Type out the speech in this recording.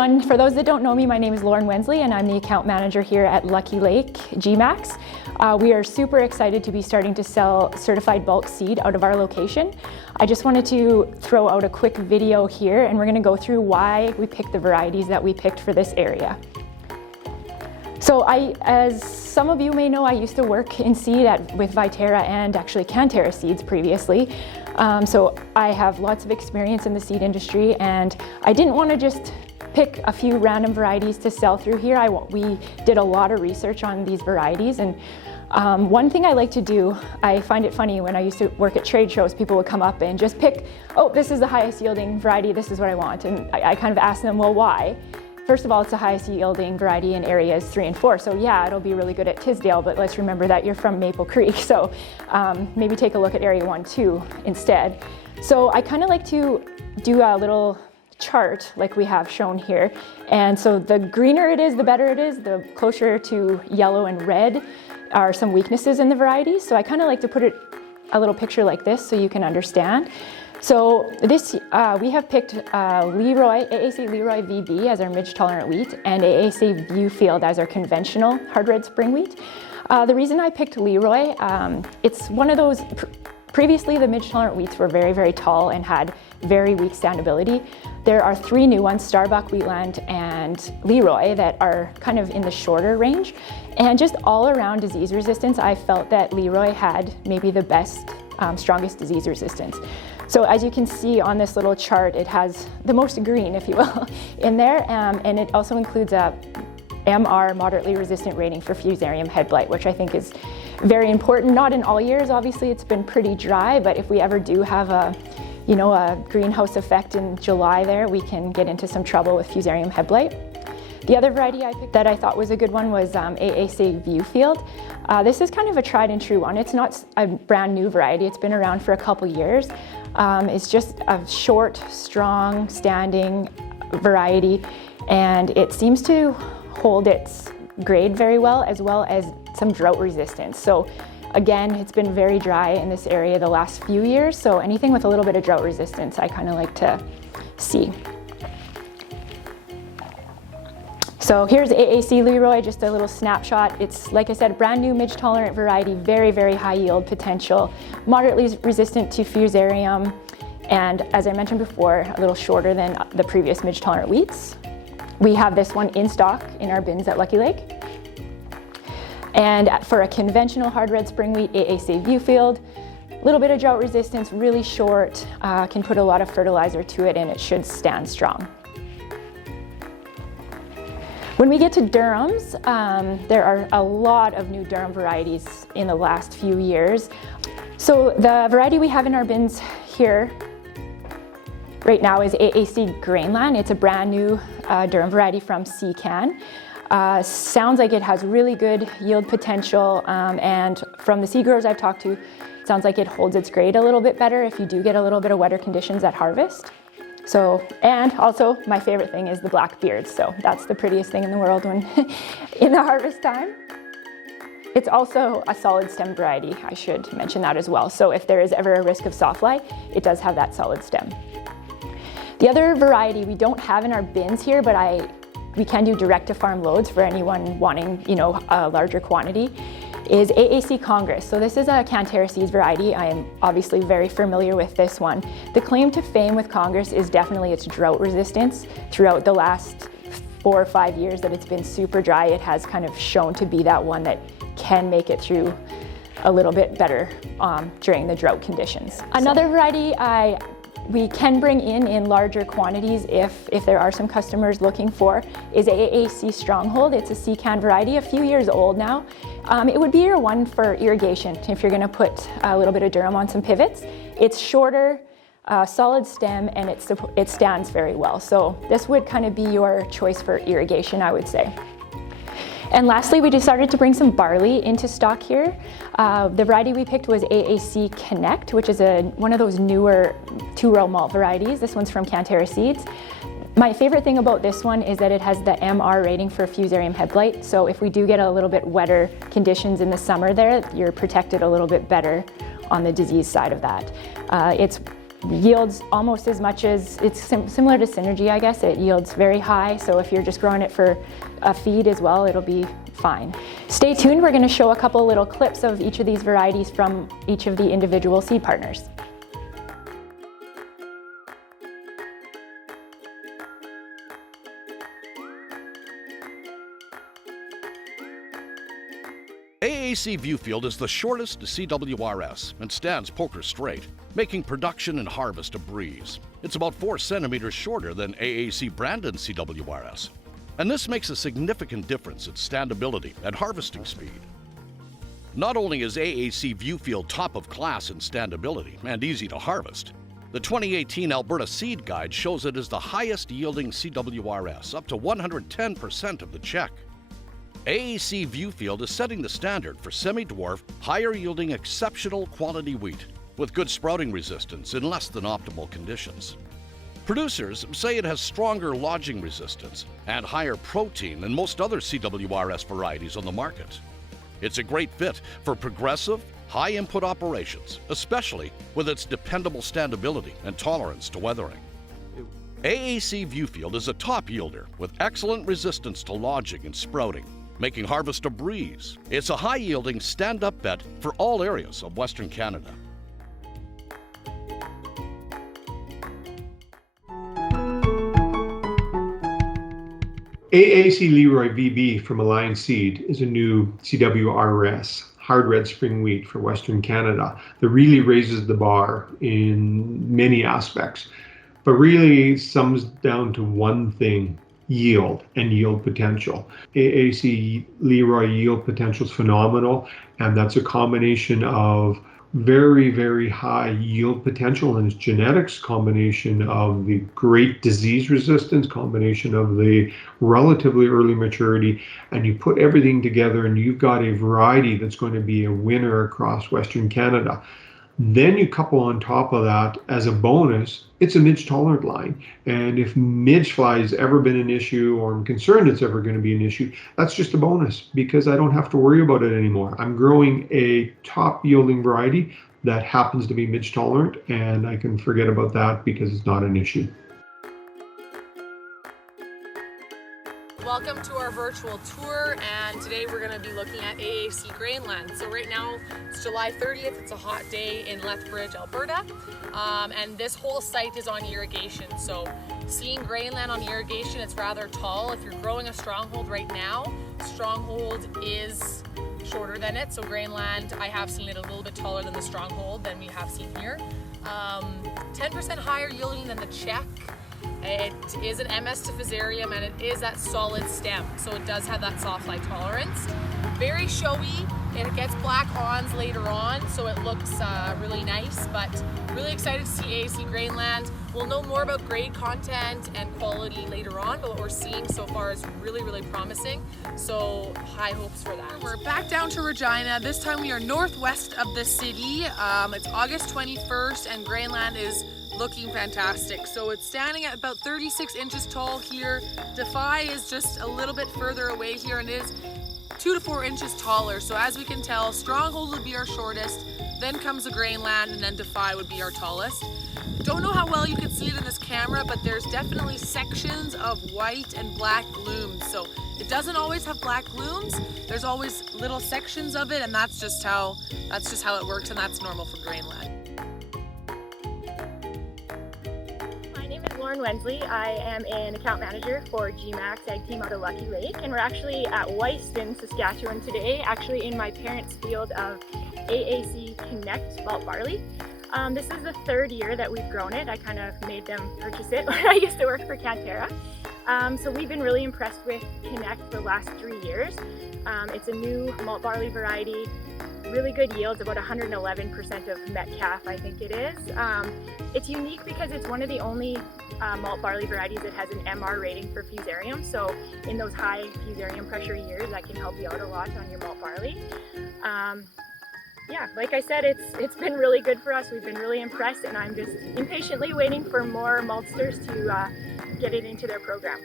everyone. For those that don't know me, my name is Lauren Wensley and I'm the account manager here at Lucky Lake GMAX. We are super excited to be starting to sell certified bulk seed out of our location. I just wanted to throw out a quick video here and we're going to go through why we picked the varieties that we picked for this area. So as some of you may know, I used to work in seed with Viterra and actually Canterra seeds previously. So I have lots of experience in the seed industry and I didn't want to just pick a few random varieties to sell through here. We did a lot of research on these varieties, and one thing I like to do, I find it funny when I used to work at trade shows, people would come up and just pick, oh, this is the highest yielding variety, this is what I want. And I kind of ask them, well, why? First of all, it's the highest yielding variety in areas 3 and 4. So yeah, it'll be really good at Tisdale, but let's remember that you're from Maple Creek. So maybe take a look at area 1, 2 instead. So I kind of like to do a little chart like we have shown here. And so the greener it is, the better it is. The closer to yellow and red are some weaknesses in the varieties. So I kind of like to put it a little picture like this so you can understand. So this, we have picked Aac Leroy VB as our midge-tolerant wheat and Aac Viewfield as our conventional hard red spring wheat. The reason I picked Leroy, it's one of those, previously the midge-tolerant wheats were very, very tall and had very weak standability. There are 3 new ones, Starbuck, Wheatland, and Leroy, that are kind of in the shorter range. And just all around disease resistance, I felt that Leroy had maybe the best, strongest disease resistance. So as you can see on this little chart, it has the most green, if you will, in there, and it also includes a MR, moderately resistant rating for Fusarium head blight, which I think is very important. Not in all years, obviously it's been pretty dry, but if we ever do have a greenhouse effect in July there, we can get into some trouble with Fusarium head blight. The other variety I picked that I thought was a good one was Aac Viewfield. This is kind of a tried and true one. It's not a brand new variety. It's been around for a couple years. It's just a short, strong, standing variety, and it seems to hold its grade very well as some drought resistance. So again, it's been very dry in this area the last few years, so anything with a little bit of drought resistance I kind of like to see. So here's Aac Leroy, just a little snapshot. It's, like I said, brand new midge-tolerant variety, very, very high yield potential, moderately resistant to Fusarium, and as I mentioned before, a little shorter than the previous midge-tolerant wheats. We have this one in stock in our bins at Lucky Lake. And for a conventional hard red spring wheat, Aac Viewfield, a little bit of drought resistance, really short, can put a lot of fertilizer to it and it should stand strong. When we get to Durhams, there are a lot of new Durham varieties in the last few years. So the variety we have in our bins here right now is Aac Grainland. It's a brand new Durham variety from Secan. Sounds like it has really good yield potential, and from the seed growers I've talked to, it sounds like it holds its grade a little bit better if you do get a little bit of wetter conditions at harvest. So, and also my favorite thing is the black beards, so that's the prettiest thing in the world when in the harvest time. It's also a solid stem variety, I should mention that as well. So if there is ever a risk of sawfly, it does have that solid stem. The other variety we don't have in our bins here, but we can do direct to farm loads for anyone wanting, a larger quantity, is Aac Congress. So this is a Canterra seeds variety. I am obviously very familiar with this one. The claim to fame with Congress is definitely its drought resistance. Throughout the last 4 or 5 years that it's been super dry, it has kind of shown to be that one that can make it through a little bit better during the drought conditions. Another variety we can bring in larger quantities if there are some customers looking for is Aac Stronghold. It's a Secan variety, a few years old now. It would be your one for irrigation if you're going to put a little bit of Durham on some pivots. It's shorter, solid stem, and it stands very well. So this would kind of be your choice for irrigation, I would say. And lastly, we decided to bring some barley into stock here. The variety we picked was Aac Connect, which is one of those newer 2-row malt varieties. This one's from Canterra Seeds. My favorite thing about this one is that it has the MR rating for Fusarium head blight. So if we do get a little bit wetter conditions in the summer there, you're protected a little bit better on the disease side of that. It's yields almost as much as, it's similar to Synergy, I guess. It yields very high, so if you're just growing it for a feed as well, it'll be fine. Stay tuned, we're going to show a couple little clips of each of these varieties from each of the individual seed partners. AAC Viewfield is the shortest CWRS and stands poker straight, making production and harvest a breeze. It's about 4 centimeters shorter than AAC Brandon CWRS, and this makes a significant difference in standability and harvesting speed. Not only is AAC Viewfield top of class in standability and easy to harvest, the 2018 Alberta Seed Guide shows it as the highest yielding CWRS, up to 110% of the check. AAC Viewfield is setting the standard for semi-dwarf, higher-yielding, exceptional quality wheat with good sprouting resistance in less than optimal conditions. Producers say it has stronger lodging resistance and higher protein than most other CWRS varieties on the market. It's a great fit for progressive, high-input operations, especially with its dependable standability and tolerance to weathering. AAC Viewfield is a top yielder with excellent resistance to lodging and sprouting, making harvest a breeze. It's a high-yielding stand-up bet for all areas of Western Canada. Aac Leroy VB from Alliance Seed is a new CWRS, hard red spring wheat for Western Canada, that really raises the bar in many aspects, but really sums down to one thing: yield and yield potential. Aac Leroy yield potential is phenomenal, and that's a combination of very, very high yield potential and its genetics, combination of the great disease resistance, combination of the relatively early maturity, and you put everything together and you've got a variety that's going to be a winner across Western Canada. Then you couple on top of that, as a bonus, it's a midge tolerant line. And if midge fly has ever been an issue, or I'm concerned it's ever going to be an issue, that's just a bonus because I don't have to worry about it anymore. I'm growing a top yielding variety that happens to be midge tolerant, and I can forget about that because it's not an issue. Welcome to our virtual tour, and today we're going to be looking at AAC Grainland. So right now it's July 30th, it's a hot day in Lethbridge, Alberta, and this whole site is on irrigation. So seeing Grainland on irrigation, it's rather tall. If you're growing a Stronghold right now, Stronghold is shorter than it. So Grainland, I have seen it a little bit taller than the Stronghold than we have seen here. 10% higher yielding than the Czech. It is an MS to Fusarium, and it is that solid stem, so it does have that soft light tolerance. Very showy, and it gets black awns later on, so it looks really nice, but really excited to see Aac Grainland. We'll know more about grade content and quality later on, but what we're seeing so far is really, really promising, so high hopes for that. We're back down to Regina. This time we are northwest of the city. It's August 21st, and Grainland is looking fantastic. So it's standing at about 36 inches tall here. Defy is just a little bit further away here, and it is 2 to 4 inches taller. So as we can tell, Stronghold would be our shortest, then comes the Grainland, and then Defy would be our tallest. Don't know how well you can see it in this camera, but there's definitely sections of white and black blooms. So it doesn't always have black blooms. There's always little sections of it, and that's just how it works, and that's normal for Grainland. Wensley. I am an account manager for GMAX AgTeam out of Lucky Lake, and we're actually at Wyston, Saskatchewan today, actually in my parents' field of AAC Connect Malt Barley. This is the 3rd year that we've grown it. I kind of made them purchase it when I used to work for Canterra. So we've been really impressed with Connect the last 3 years. It's a new malt barley variety, really good yields, about 111% of Metcalf, I think it is. It's unique because it's one of the only malt barley varieties that has an MR rating for Fusarium. So in those high Fusarium pressure years, that can help you out a lot on your malt barley. Yeah, like I said, it's been really good for us. We've been really impressed, and I'm just impatiently waiting for more maltsters to get it into their program.